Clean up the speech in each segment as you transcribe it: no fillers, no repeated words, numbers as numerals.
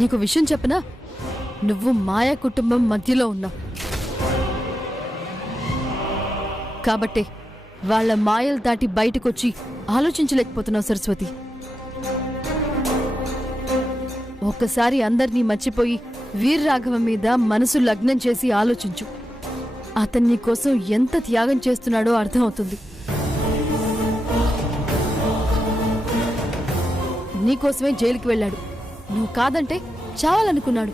నీకు విషయం చెప్పనా? నువ్వు మాయా కుటుంబం మధ్యలో ఉన్నావు కాబట్టే వాళ్ళ మాయలు దాటి బయటకొచ్చి ఆలోచించలేకపోతున్నావు సరస్వతి. ఒక్కసారి అందర్నీ మర్చిపోయి వీర్రాఘవ మీద మనసు లగ్నం చేసి ఆలోచించు. అతన్ని కోసం ఎంత త్యాగం చేస్తున్నాడో అర్థమవుతుంది. నీకోసమే జైలుకి వెళ్ళాడు. నువ్వు కాదంటే చావాలనుకున్నాడు.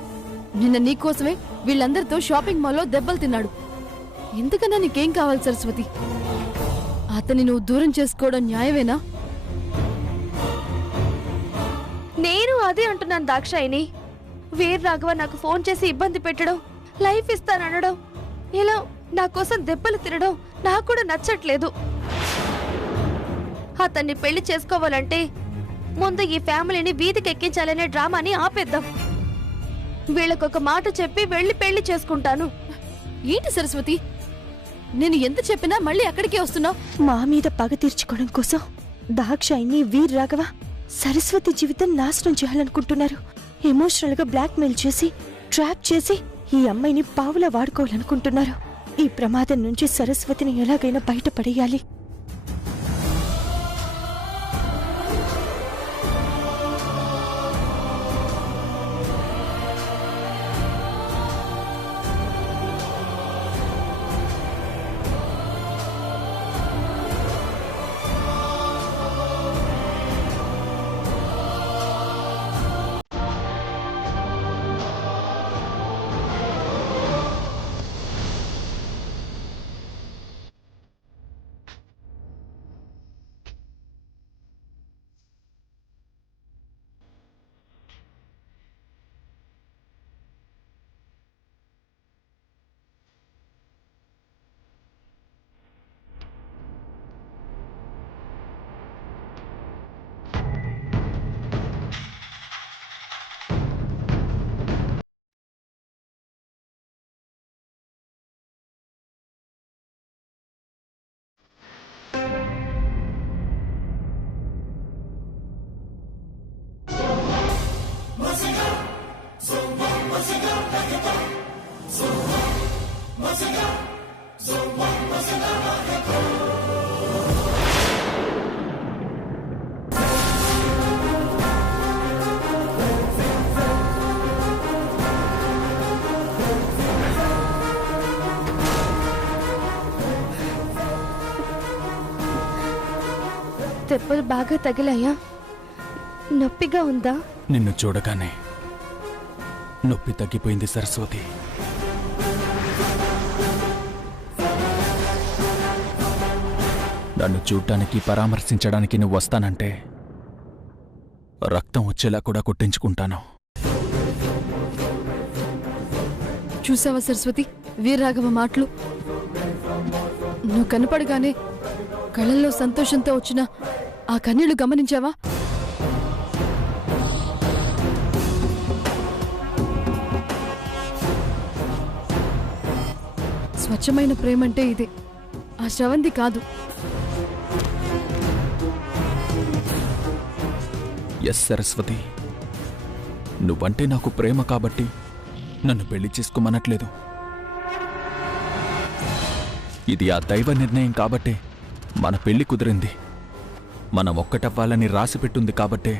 నిన్న నీకోసమే వీళ్ళందరితో షాపింగ్ మాల్లో దెబ్బలు తిన్నాడు. ఎందుకన్నా నీకేం కావాలి సరస్వతి? అతన్ని నువ్వు దూరం చేసుకోవడం న్యాయమేనా? నేను అదే అంటున్నాను దాక్షాయిని. వీర్రాఘవ నాకు ఫోన్ చేసి ఇబ్బంది పెట్టడం, లైఫ్ ఇస్తాననడం, ఇలా నా కోసం దెబ్బలు తినడం నాకు కూడా నచ్చట్లేదు. అతన్ని పెళ్లి చేసుకోవాలంటే ముందు ఈ ఫ్యామిలీని వీధికెక్కించాలనే డ్రామాని ఆపేద్దాం. వీళ్ళకొక మాట చెప్పి వెళ్ళి పెళ్లి చేసుకుంటాను. ఏంటి సరస్వతి, నేను ఎంత చెప్పినా మళ్ళీ అక్కడికే వస్తున్నావు? మా మీద పగ తీర్చుకోవడం కోసం దాక్షాయిని, వీర్రాఘవ సరస్వతి జీవితం నాశనం చేయాలనుకుంటున్నారు. ఎమోషనల్ గా బ్లాక్ మెయిల్ చేసి ట్రాప్ చేసి ఈ అమ్మాయిని పావులా వాడుకోవాలనుకుంటున్నారు. ఈ ప్రమాదం నుంచి సరస్వతిని ఎలాగైనా బయటపడేయాలి. దెబ్బలు బాగా తగిలాయా? నొప్పిగా ఉందా? నిన్ను చూడగానే నొప్పి తగ్గిపోయింది సరస్వతి. నన్ను చూడ్డానికి, పరామర్శించడానికి నువ్వు వస్తానంటే రక్తం వచ్చేలా కూడా కొట్టించుకుంటాను. చూసావా సరస్వతి వీర్రాఘవ మాటలు? నువ్వు కనపడగానే కళ్ళల్లో సంతోషంతో వచ్చిన ఆ కన్నీళ్లు గమనించావా? స్వచ్ఛమైన ప్రేమంటే ఇదే, ఆ శ్రవంతి కాదు. ఎస్ సరస్వతి, నువ్వంటే నాకు ప్రేమ కాబట్టి నన్ను పెళ్లి చేసుకోమనట్లేదు. ఇది ఆ దైవ నిర్ణయం కాబట్టే మన పెళ్లి కుదిరింది. మనం ఒక్కటవ్వాలని రాసిపెట్టుంది కాబట్టే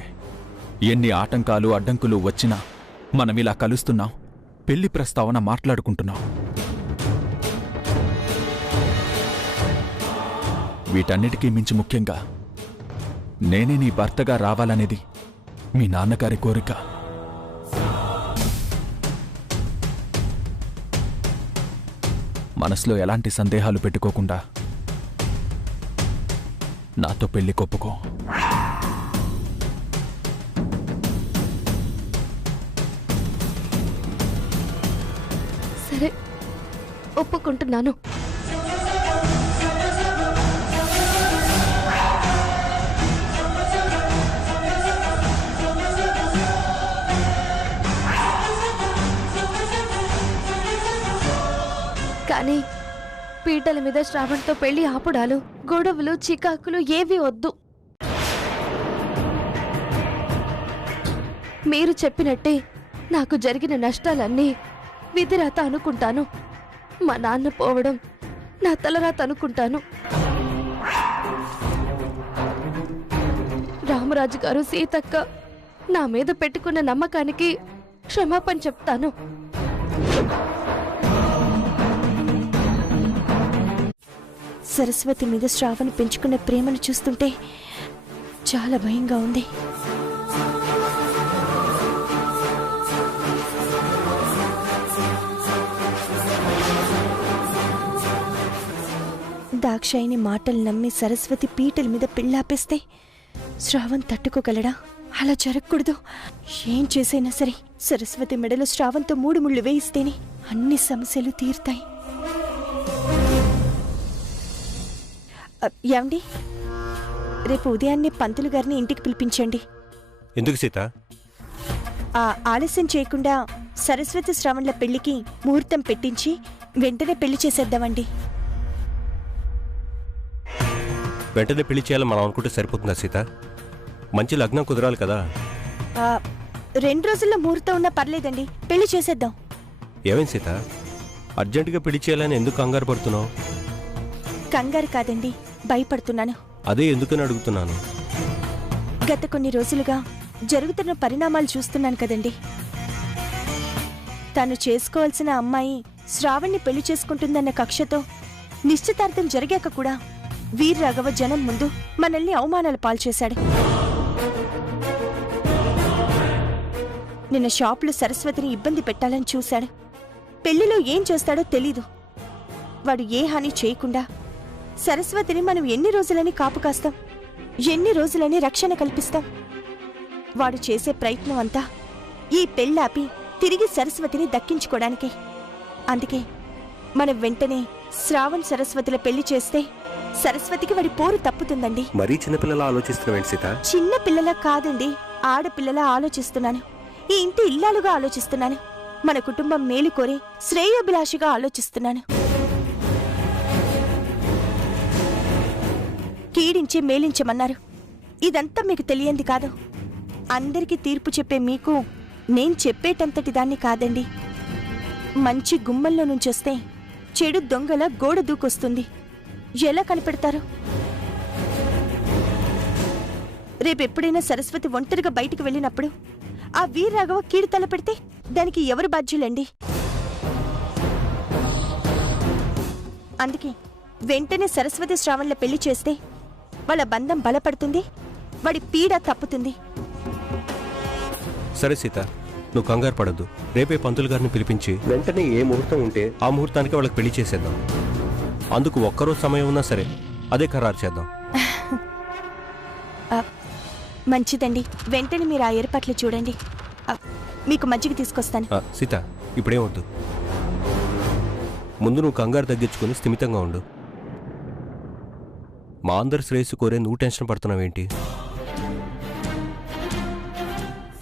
ఎన్ని ఆటంకాలు, అడ్డంకులు వచ్చినా మనమిలా కలుస్తున్నాం, పెళ్లి ప్రస్తావన మాట్లాడుకుంటున్నాం. వీటన్నిటికీ మించి ముఖ్యంగా నేనే నీ భర్తగా రావాలనేది మీ నాన్నగారి కోరిక. మనసులో ఎలాంటి సందేహాలు పెట్టుకోకుండా నాతో పెళ్లి కొప్పుకో. సరే, ఒప్పుకుంటున్నాను. కానీ పీటల మీద శ్రావణ్తో పెళ్లి ఆపుడాలు, గొడవలు, చికాకులు ఏవి వద్దు. మీరు చెప్పినట్టే నాకు జరిగిన నష్టాలన్నీ విధిరాత అనుకుంటాను. మా నాన్న పోవడం నా తలరాత అనుకుంటాను. రామరాజు గారు, సీతక్క నా మీద పెట్టుకున్న నమ్మకానికి క్షమాపణ చెప్తాను. సరస్వతి మీద శ్రావణ్ పెంచుకున్న ప్రేమను చూస్తుంటే చాలా భయంగా ఉంది. దాక్షాయిని మాటలు నమ్మి సరస్వతి పీటల మీద పెళ్ళాపేస్తే శ్రావణ్ తట్టుకోగలడా? అలా జరగకూడదు. ఏం చేసైనా సరే సరస్వతి మెడలో శ్రావణ్తో 3 ముళ్ళు వేయిస్తేనే అన్ని సమస్యలు తీరుతాయి. ఏమండి, రేపు ఉదయాన్నే పంతులు గారిని ఇంటికి పిలిపించండి. ఎందుకు సీత? ఆలస్యం చేయకుండా సరస్వతి శ్రావణ్ల పెళ్లికి ముహూర్తం పెట్టించి వెంటనే పెళ్లి చేసేద్దామండి. వెంటనే పెళ్లి చేయాలని మనం అనుకుంటే సరిపోతుందా సీత? మంచి లగ్నం కుదరాలి కదా. 2 రోజుల్లో ముహూర్తం ఉన్నా పర్లేదండి, పెళ్లి చేసేద్దాం. ఏమైంది సీత, అర్జెంటుగా పెళ్లి చేయాలని ఎందుకు కంగారు పడుతున్నావు? కంగారు కాదండి, భయపడుతున్నాను. అదే ఎందుకని అడుగుతున్నాను. గత కొన్ని రోజులుగా జరుగుతున్న పరిణామాలు చూస్తున్నాను కదండి. తాను చేసుకోవాల్సిన అమ్మాయి శ్రావణ్ణి పెళ్లి చేసుకుంటుందన్న కక్షతో నిశ్చితార్థం జరిగాక కూడా వీర్రాఘవ జనం ముందు మనల్ని అవమానాల పాల్చేశాడు. నిన్న షాపులో సరస్వతిని ఇబ్బంది పెట్టాలని చూశాడు. పెళ్లిలో ఏం చేస్తాడో తెలీదు. వాడు ఏ హాని చేయకుండా సరస్వతిని మనం ఎన్ని రోజులని కాపు కాస్తాం, ఎన్ని రోజులని రక్షణ కల్పిస్తాం? వాడు చేసే ప్రయత్నం అంతా ఈ పెళ్ళాపి తిరిగి సరస్వతిని దక్కించుకోవడానికే. అందుకే మనం వెంటనే శ్రావణ్ సరస్వతిల పెళ్లి చేస్తే సరస్వతికి వాడి పోరు తప్పుతుందండి. మరీ చిన్నపిల్లలా ఆలోచిస్తున్నావేంటి సీత? చిన్న పిల్లలా కాదండి, ఆడపిల్లలా ఆలోచిస్తున్నాను. ఈ ఇంటి ఇల్లాలుగా ఆలోచిస్తున్నాను. మన కుటుంబం మేలు కోరి శ్రేయోభిలాషిగా ఆలోచిస్తున్నాను. కీడించి మేలించమన్నారు. ఇదంతా మీకు తెలియంది కాదు. అందరికీ తీర్పు చెప్పే మీకు నేను చెప్పేటంతటి దాన్ని కాదండి. మంచి గుమ్మంలో నుంచొస్తే చెడు దొంగల గోడ దూకొస్తుంది. ఎలా కనిపెడతారు? రేపెప్పుడైనా సరస్వతి ఒంటరిగా బయటికి వెళ్ళినప్పుడు ఆ వీర్రాఘవ కీడు తల పెడితే దానికి ఎవరు బాధ్యులండి? అందుకే వెంటనే సరస్వతి శ్రావణ్ల పెళ్లి చేస్తే వాళ్ళ బంధం బలపడుతుంది, వాడి పీడ తప్పుతుంది. సరే సీత, నువ్వు కంగారు పడద్దు. రేపే పంతులు గారిని పిలిపించి వెంటనే ఏ ముహూర్తం ఉంటే ఆ ముహూర్తానికి వాళ్ళకి పెళ్లి చేసేద్దాం. అందుకు ఒక్కరోజు సమయం ఉన్నా సరే అదే ఖరారు చేద్దాం. మంచిదండి, వెంటనే మీరు ఆ ఏర్పాట్లు చూడండి. మీకు మజ్జిగ తీసుకొస్తాను. సీత, ఇప్పుడేం వద్దు. ముందు నువ్వు కంగారు తగ్గించుకుని స్థిమితంగా ఉండు. మా అందరి శ్రేయస్సు కోరే నువ్వు టెన్షన్ పడుతున్నావేంటి?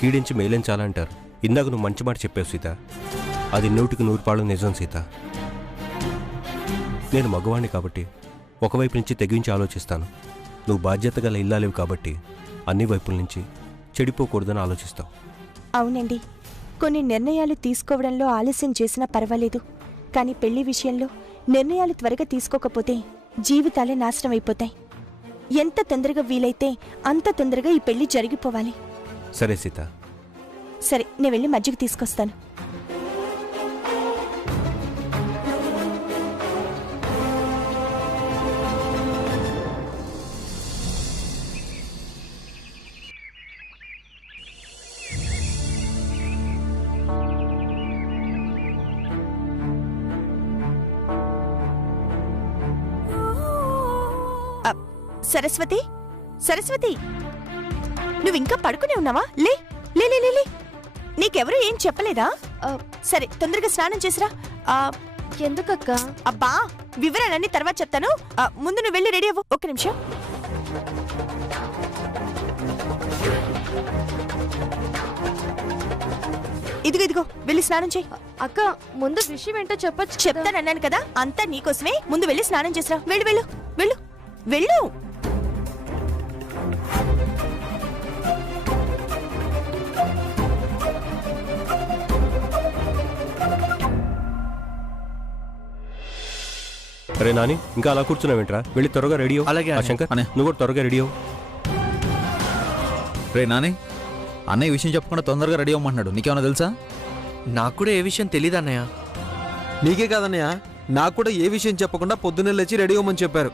కీడించి మేలించాలంటారు. ఇందాక నువ్వు మంచి మాట చెప్పావు సీత. అది 100కి 100 పాళ్ళు నిజం సీత. నేను మగవాణ్ణి కాబట్టి ఒకవైపు నుంచి తెగించి ఆలోచిస్తాను. నువ్వు బాధ్యత గల ఇల్లాలివి కాబట్టి అన్ని వైపుల నుంచి చెడిపోకూడదని ఆలోచిస్తావు. అవునండి, కొన్ని నిర్ణయాలు తీసుకోవడంలో ఆలస్యం చేసినా పర్వాలేదు. కానీ పెళ్లి విషయంలో నిర్ణయాలు త్వరగా తీసుకోకపోతే జీవితాలే నాశనం అయిపోతాయి. ఎంత తొందరగా వీలైతే అంత తొందరగా ఈ పెళ్లి జరిగిపోవాలి. సరే సీత. సరే, నేను వెళ్ళి మజ్జిగ తీసుకొస్తాను. సరస్వతి, సరస్వతి, నువ్వింకా పడుకునే ఉన్నావా? లే లే లే లే. నీకెవరూ ఏం చెప్పలేదా? సరే, తొందరగా స్నానం చేసిరా. ఎందుకక్క? అబ్బా, వివరాలన్నీ తర్వాత చెప్తాను. ముందు నువ్వు వెళ్ళి రెడీ అవ్వు. ఒక్క నిమిషం. ఇదిగో ఇదిగో, వెళ్ళి స్నానం చేయి. అక్క, ముందు విషయం ఏంటో చెప్పొచ్చు. చెప్తానన్నాను కదా, అంతా నీకోసమే. ముందు వెళ్ళి స్నానం చేసిరా. వెళ్ళు వెళ్ళు వెళ్ళు వెళ్ళు. రే నాని, ఇంకా అలా కూర్చున్నావేంట్రా? వెళ్ళి త్వరగా రెడీ అవ్వు. అలాగే ఆ శంకర్, అనే. నువ్వు కూడా త్వరగా రెడీ అవ్వు. రే నాని, అన్నయ్య విషయం చెప్పకుండా తొందరగా రెడీ అవ్వమంటున్నాడు. నీకేమైనా తెలుసా? నాకు కూడా ఏ విషయం తెలీదు అన్నయ్య. నీకే కాదన్నయ్య, నాకు కూడా ఏ విషయం చెప్పకుండా పొద్దున్నే లేచి రెడీ అవ్వమని చెప్పారు.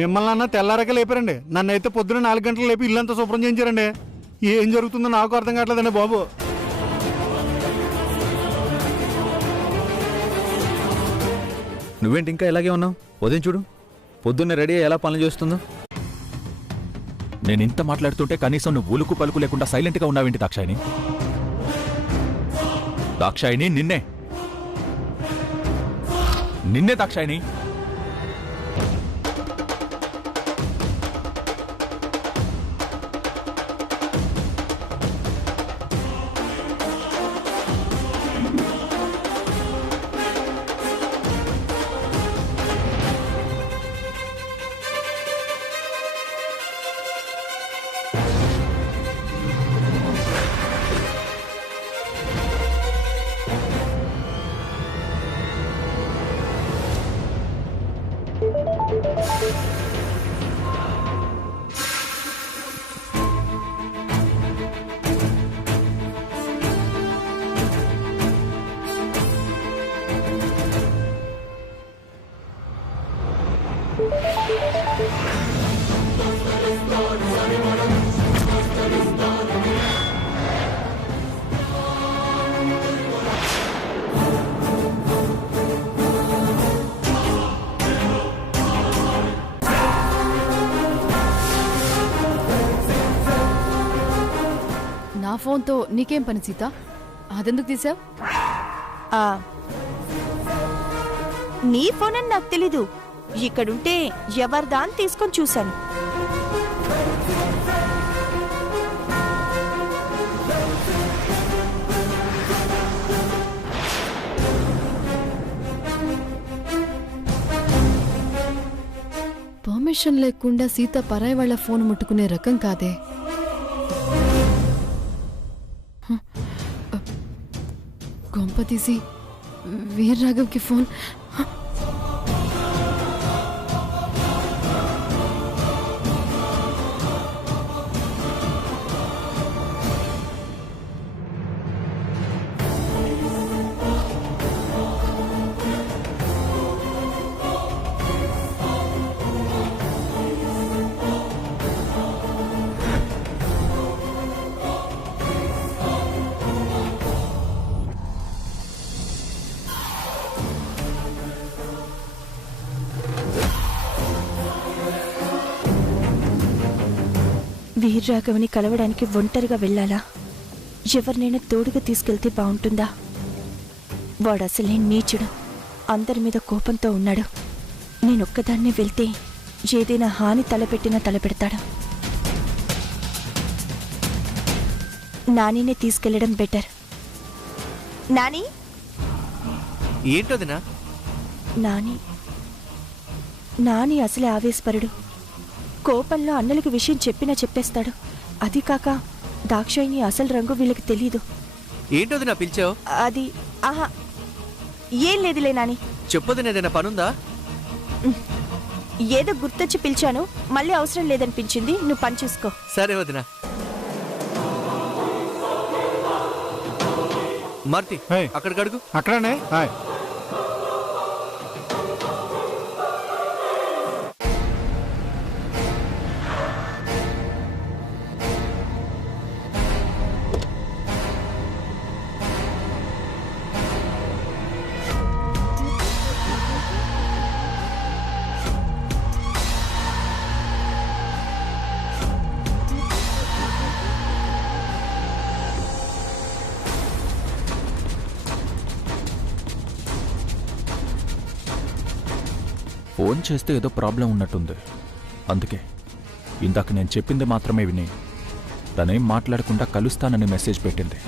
మిమ్మల్ని అన్న తెల్లారకే లేపారండి. నన్ను అయితే పొద్దున్న 4 గంటలు లేపి ఇల్లంతా శుభ్రం చేయించారండి. ఏం జరుగుతుందో నాకు అర్థం కావట్లేదండి బాబు. నువ్వేంటి ఇంకా ఇలాగే ఉన్నావు? ఉదయం చూడు, పొద్దున్నే రెడీ అయ్యి ఎలా పనులు చేస్తుందో. నేను ఇంత మాట్లాడుతుంటే కనీసం నువ్వు ఉలుకు పలుకు లేకుండా సైలెంట్గా ఉన్నావేంటి దాక్షాయిని? దాక్షాయిని, నిన్నే దాక్షాయిని. నా ఫోన్తో నీకేం పని సీత? అదెందుకు తీసావు? ఆ, నీ ఫోన్ అని నాకు తెలీదు. ఇక్కడుంటే ఎవరిదా అని తీసుకొని చూశాను. పర్మిషన్ లేకుండా సీత పరాయి వాళ్ళ ఫోన్ ముట్టుకునే రకం కాదే. గొంప తీసి వీర్ రాఘవ్కి ఫోన్. వీర్రాఘవని కలవడానికి ఒంటరిగా వెళ్ళాలా? ఎవరినైనా తోడుగా తీసుకెళ్తే బాగుంటుందా? వాడసలే నీచుడు, అందరి మీద కోపంతో ఉన్నాడు. నేనొక్కదాన్నే వెళ్తే ఏదైనా హాని తలపెట్టినా తలపెడతాడు. నానినే తీసుకెళ్లడం బెటర్. నాని, ఏంటోదినా? నాని అసలే ఆవేశపరుడు. కోపంలో అన్నలకు విషయం చెప్పినా చెప్పేస్తాడు. అది కాక దాక్షాయిని అసలు రంగు వీళ్ళకి తెలీదు. ఏంటోదినా పిలిచావు? అది ఆహా ఏం లేదులే నాని. చెప్పొదిన, ఏదైనా పనుందా? ఏదో గుర్తొచ్చి పిలిచాను, మళ్ళీ అవసరం లేదనిపించింది. నువ్వు పని చూసుకో. సరే వదినా. మార్తి, హేయ్. అక్కడికి అడుగు. అక్కడనే హాయ్. ఫోన్ చేస్తే ఏదో ప్రాబ్లం ఉన్నట్టుంది. అందుకే ఇందాక నేను చెప్పింది మాత్రమే విని తనేం మాట్లాడకుండా కలుస్తానని మెసేజ్ పెట్టింది.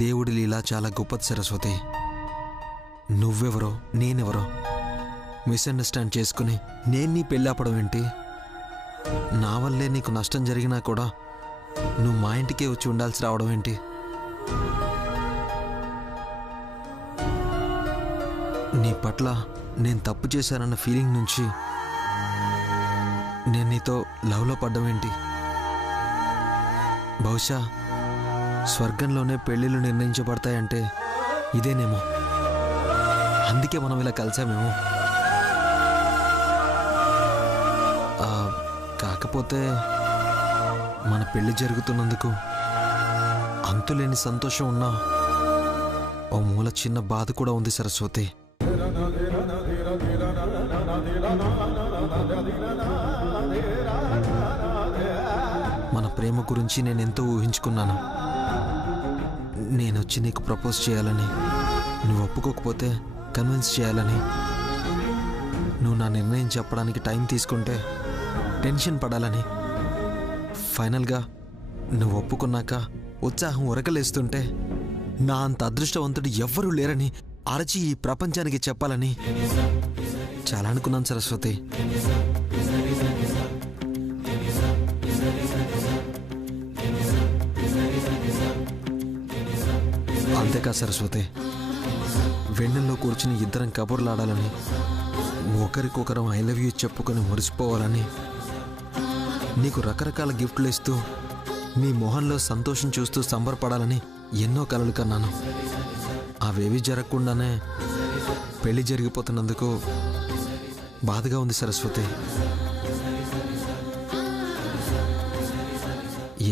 దేవుడి లీలా చాలా గొప్పది సరస్వతి. నువ్వెవరో నేనెవరో మిస్అండర్స్టాండ్ చేసుకుని నేను నీ పెళ్ళాపడం ఏంటి? నా వల్లే నీకు నష్టం జరిగినా కూడా నువ్వు మా ఇంటికే వచ్చి ఉండాల్సి రావడం ఏంటి? నీ పట్ల నేను తప్పు చేశానన్న ఫీలింగ్ నుంచి నేను నీతో లవ్లో పడ్డం ఏంటి? బహుశా స్వర్గంలోనే పెళ్ళిళ్ళు నిర్ణయించబడతాయంటే ఇదేనేమో. అందుకే మనం ఇలా కలిసామేమో. కాకపోతే మన పెళ్లి జరుగుతున్నందుకు అంతులేని సంతోషం ఉన్నా ఓ మూల చిన్న బాధ కూడా ఉంది సరస్వతి. మన ప్రేమ గురించి నేను ఎంతో ఊహించుకున్నాను. నేనొచ్చి నీకు ప్రపోజ్ చేయాలని, నువ్వు ఒప్పుకోకపోతే కన్విన్స్ చేయాలని, నువ్వు నా నిర్ణయం చెప్పడానికి టైం తీసుకుంటే టెన్షన్ పడాలని, ఫైనల్గా నువ్వు ఒప్పుకున్నాక ఉత్సాహం ఉరకలేస్తుంటే నా అంత అదృష్టవంతుడు ఎవ్వరూ లేరని అరచి ఈ ప్రపంచానికి చెప్పాలని చాలా అనుకున్నాను సరస్వతి. అంతేకా సరస్వతి, వెన్నెల్లో కూర్చుని ఇద్దరం కబుర్లాడాలని, ఒకరికొకరం ఐ లవ్ యూ చెప్పుకొని మురిసిపోవాలని, నీకు రకరకాల గిఫ్ట్లు ఇస్తూ నీ మొహంలో సంతోషం చూస్తూ సంబరపడాలని ఎన్నో కలలు కన్నాను. అవేవి జరగకుండానే పెళ్లి జరిగిపోతున్నందుకు బాధగా ఉంది సరస్వతి.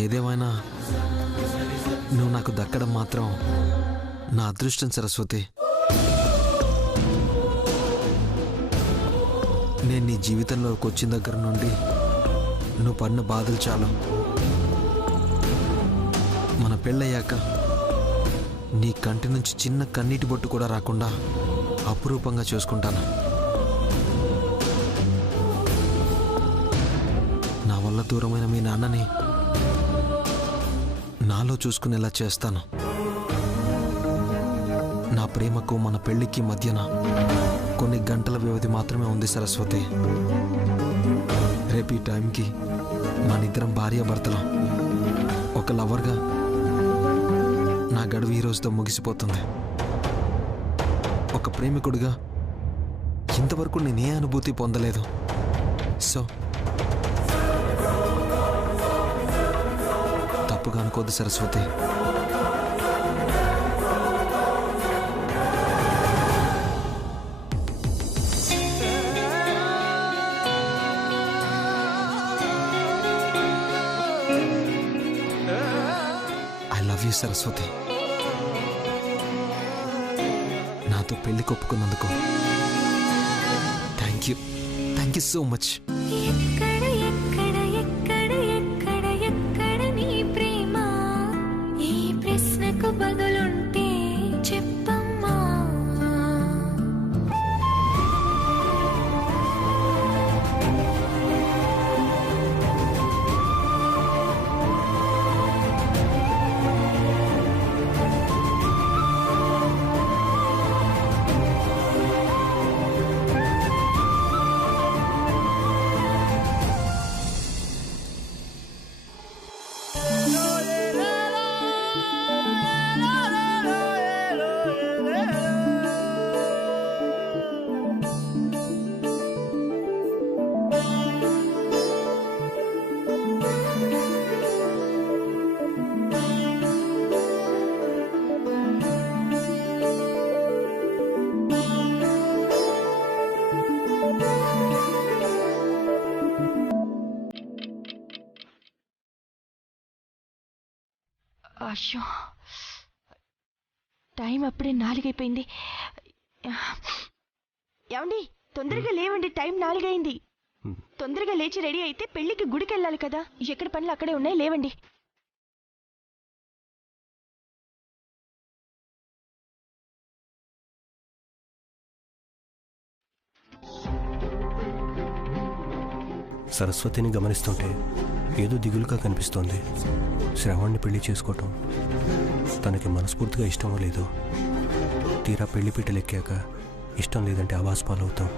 ఏదేమైనా నువ్వు నాకు దక్కడం మాత్రం నా అదృష్టం సరస్వతి. నేను నీ జీవితంలోకి వచ్చిన దగ్గర నుండి నువ్వు పడిన బాధలు చాలు. మన పెళ్ళయ్యాక నీ కంటి నుంచి చిన్న కన్నీటి బొట్టు కూడా రాకుండా అపురూపంగా చూసుకుంటాను. నా వల్ల దూరమైన మీ నాన్నని నాలో చూసుకునేలా చేస్తాను. నా ప్రేమకు మన పెళ్లికి మధ్యన కొన్ని గంటల వ్యవధి మాత్రమే ఉంది సరస్వతి. రేపు ఈ టైంకి మనిద్దరం భార్యాభర్తలం. ఒక లవర్గా నా గడువు ఈ రోజుతో ముగిసిపోతుంది. ఒక ప్రేమికుడిగా ఇంతవరకు నేనే అనుభూతి పొందలేదు. సో తప్పుగా అనుకోద్దు Saraswati. I love you Saraswati. నాతో పెళ్లి కొప్పుకున్నందుకు థ్యాంక్ యూ సో మచ్. బదులుంటే చెప్పమ్మా. అయ్యో, టైం అప్పుడే 4 అయిపోయింది. ఏమండి, తొందరగా లేవండి, టైం 4 అయింది. తొందరగా లేచి రెడీ అయితే పెళ్లికి గుడికి వెళ్ళాలి కదా. ఎక్కడ పనులు అక్కడే ఉన్నాయి, లేవండి. సరస్వతిని గమనిస్తుంటే ఏదో దిగులుగా కనిపిస్తోంది. శ్రవణ్ణి పెళ్లి చేసుకోవటం తనకి మనస్ఫూర్తిగా ఇష్టమో లేదో. తీరా పెళ్లి పీటలెక్కాక ఇష్టం లేదంటే ఆవాస్ పాలవుతాం.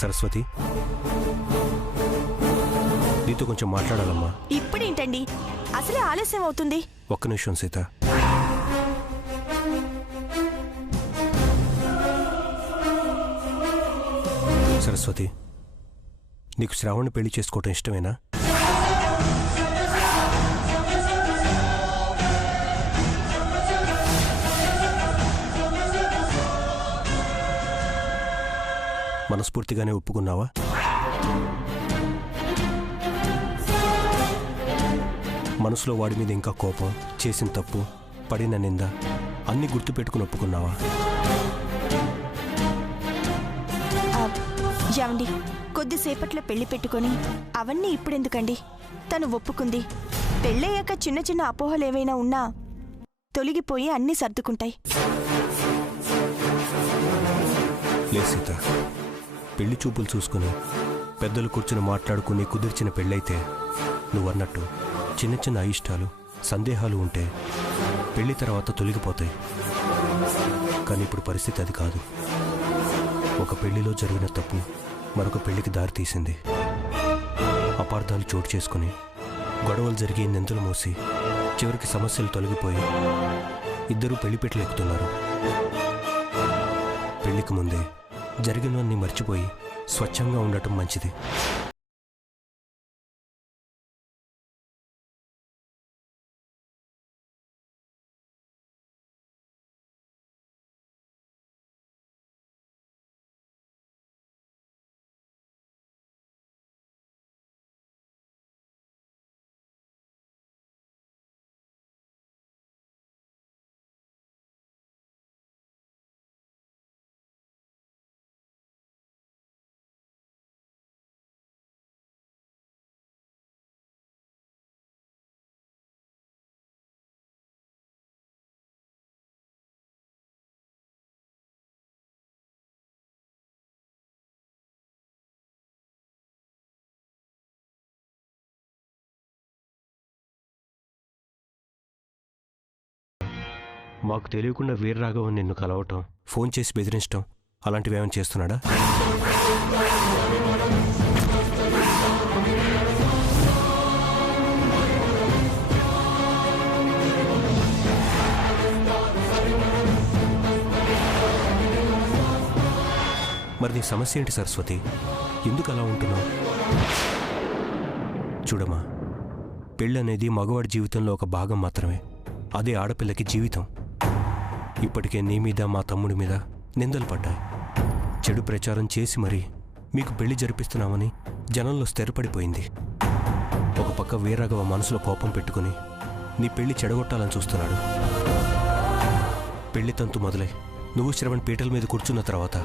సరస్వతి, నీతో కొంచెం మాట్లాడాలమ్మా. ఇప్పుడేంటండి, అసలే ఆలస్యం అవుతుంది. ఒక్క నిమిషం సీత. సరస్వతి, నీకు శ్రావణ్ణి పెళ్లి చేసుకోవటం ఇష్టమేనా? మనస్ఫూర్తిగానే ఒప్పుకున్నావా? మనసులో వాడి మీద ఇంకా కోపం, చేసిన తప్పు, పడిన నింద అన్నీ గుర్తుపెట్టుకుని ఒప్పుకున్నావా? ఏమండి, కొద్దిసేపట్లో పెళ్లి పెట్టుకొని అవన్నీ ఇప్పుడెందుకండి? తను ఒప్పుకుంది. పెళ్ళయ్యాక చిన్న చిన్న అపోహలు ఏవైనా ఉన్నా తొలగిపోయి అన్నీ సర్దుకుంటాయి. లే సీత, పెళ్లి చూపులు చూసుకుని పెద్దలు కూర్చుని మాట్లాడుకుని కుదిర్చిన పెళ్ళైతే నువ్వన్నట్టు చిన్న చిన్న అయిష్టాలు, సందేహాలు ఉంటే పెళ్లి తర్వాత తొలగిపోతాయి. కానీ ఇప్పుడు పరిస్థితి అది కాదు. ఒక పెళ్లిలో జరిగిన తప్పు మరొక పెళ్లికి దారి తీసింది. అపార్థాలు చోటు చేసుకుని గొడవలు జరిగి నిందలు మోసి చివరికి సమస్యలు తొలగిపోయి ఇద్దరూ పెళ్లిపెట్లు ఎక్కుతున్నారు. పెళ్లికి ముందే జరిగినవన్నీ మర్చిపోయి స్వచ్ఛంగా ఉండటం మంచిది. మాకు తెలియకుండా వీరరాఘవన్ నిన్ను కలవటం, ఫోన్ చేసి బెదిరించటం అలాంటివి ఏమైనా చేస్తున్నాడా? మరి నీ సమస్య ఏంటి సరస్వతి? ఎందుకు అలా ఉంటున్నావు? చూడమ్మా, పెళ్ళనేది మగవాడి జీవితంలో ఒక భాగం మాత్రమే. అదే ఆడపిల్లకి జీవితం. ఇప్పటికే నీ మీద, మా తమ్ముడి మీద నిందలు పడ్డాయి. చెడు ప్రచారం చేసి మరీ మీకు పెళ్లి జరిపిస్తున్నామని జనంలో స్థిరపడిపోయింది. ఒక పక్క వీరరాఘవ మనసులో కోపం పెట్టుకుని నీ పెళ్లి చెడగొట్టాలని చూస్తున్నాడు. పెళ్లి తంతు మొదలై నువ్వు శ్రవణ్ పీటల మీద కూర్చున్న తర్వాత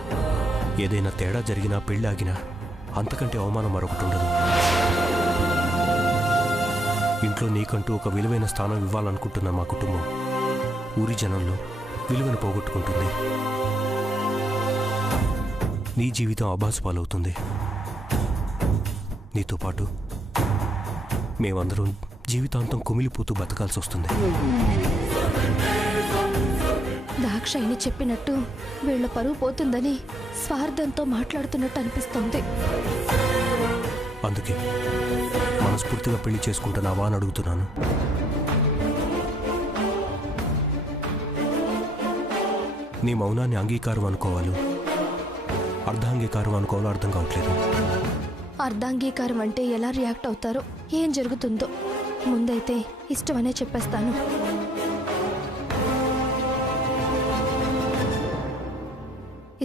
ఏదైనా తేడా జరిగినా, పెళ్లి ఆగినా అంతకంటే అవమానం మరొకటి ఉండదు. ఇంట్లో నీకంటూ ఒక విలువైన స్థానం ఇవ్వాలనుకుంటున్న మా కుటుంబం ఊరి జనంలో విలువను పోగొట్టుకుంటుంది. నీ జీవితం అబాసు పాలవుతుంది. నీతో పాటు మేమందరం జీవితాంతం కుమిలిపోతూ బతకాల్సి వస్తుంది. దాక్షాయిని చెప్పినట్టు వీళ్ళ పరువు పోతుందని స్వార్థంతో మాట్లాడుతున్నట్టు అనిపిస్తోంది. అందుకే మనస్ఫూర్తిగా పెళ్లి చేసుకుంటున్నావా అని అడుగుతున్నాను. నీ మౌనాన్ని అంగీకారం అనుకోవాలి, అర్ధాంగీకారం అనుకోవాలో అర్థం కావట్లేదు. అర్ధాంగీకారం అంటే ఎలా రియాక్ట్ అవుతారో, ఏం జరుగుతుందో ముందైతే ఇష్టమనే చెప్పేస్తాను.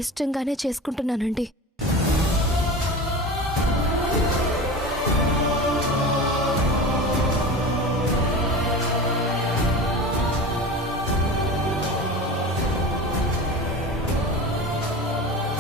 ఇష్టంగానే చేసుకుంటున్నానండి.